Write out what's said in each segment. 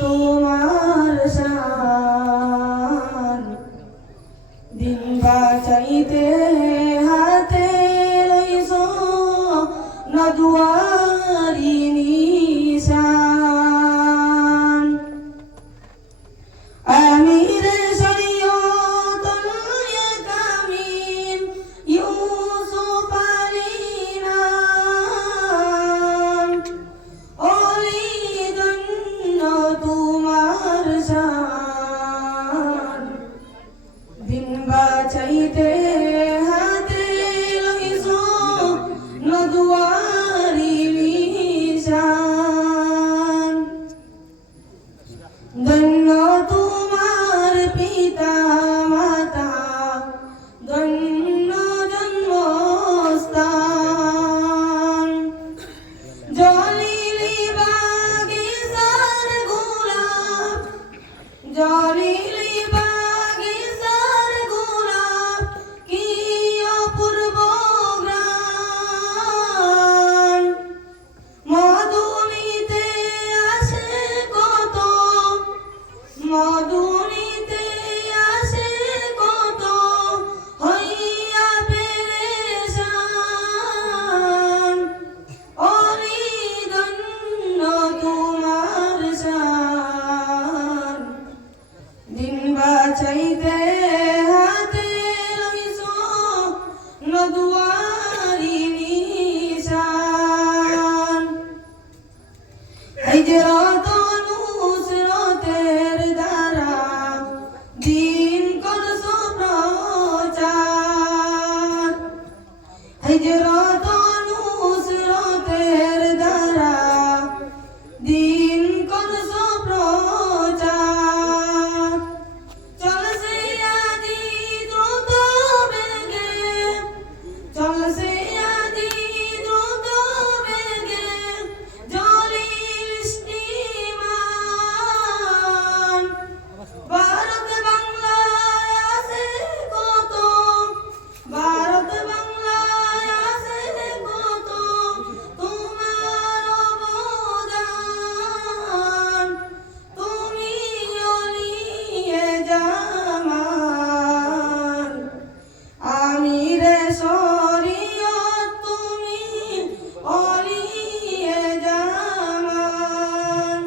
তোমার শান দিন বাঁচাইতে হাতে লইছো না দুয়ারি নিশান আমির শরীয়তুল কামিল ইউসুফ আলাইনা তোমার শান দিন বাঁচাইতে হাতে লইছো না দুয়ারি নিশান ধন্য তোমার পিতা মাতা ধন্য জন্মস্থান জলিলি বাগিচার গোলাপ জলিলি বাগিচার গোলাপ কি অপূর্ব গ্রাম মধুনিতে আসে কত মধুনিতে আসে কত হইয়া পেরেশান ওরে ধন্য তোমার শান দিন বাঁচাইতে হাতে লইছো না দুয়ারি নিশান হিজরত নুসরতের দ্বারা দিন করছো প্রচার হিজরত নুসরতের দ্বারা দিন করছো প্রচার চলছে আদি দ্রুত বেগে চলছে আদি দ্রুত বেগে জলিল স্টিমার ভারত বাংলায় আছে কত ভারত বাংলায় আছে কত তোমার অবদান তুমি অলিয়ে জামান আমিরে শরীয়ত তুমি অলিয়ে জামান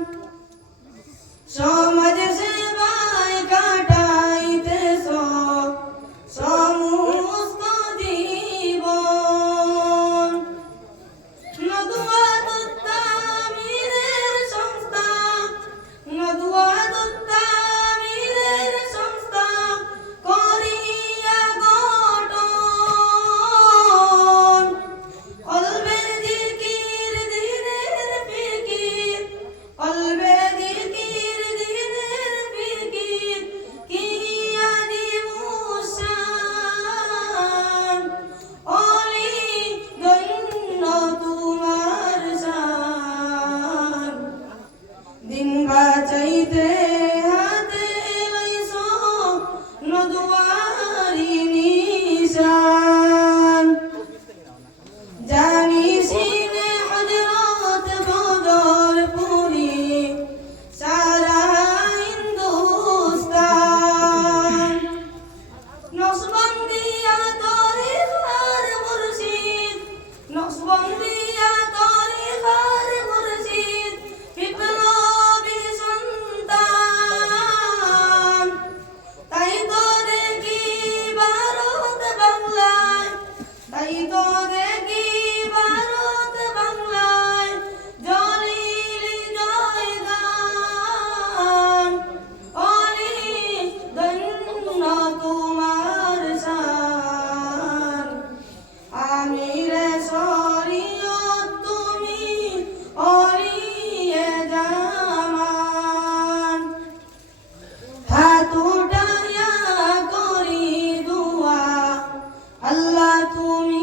সমাজ সেবায় কাটাইতেছ সমস্ত জীবন নদুয়াত তামিরের সংস্থা নদুয়াত তামিরের সংস্থা করিয়া গঠন কলবের জিকির দিনের ফিকির কলবের জিকির দিনের ফিকির কি আদিমুসান ওলি ধন্য তোমার শান দিন বাঁচাইতে হাতে লইছো না দুয়ারি নিশান জানিসিনে হযরত বদরপুরি সারা হিন্দুস্তান নকশবন্দিয়া তরিকার মুর্শিদ নকশবন্দিয়া তরিকার মুর্শিদ বিপ্লবী সন্তান তাই তো দেখি ভারত বাংলায় তাই তো দেখি ভারত বাংলায় জলিলি জয়গান ওরে ধন্য তোমার শান আমিরে শরীয়ত তুমি অলিয়ে জামান হাত উঠাইয়া করি দুয়া আল্লাহ তুমি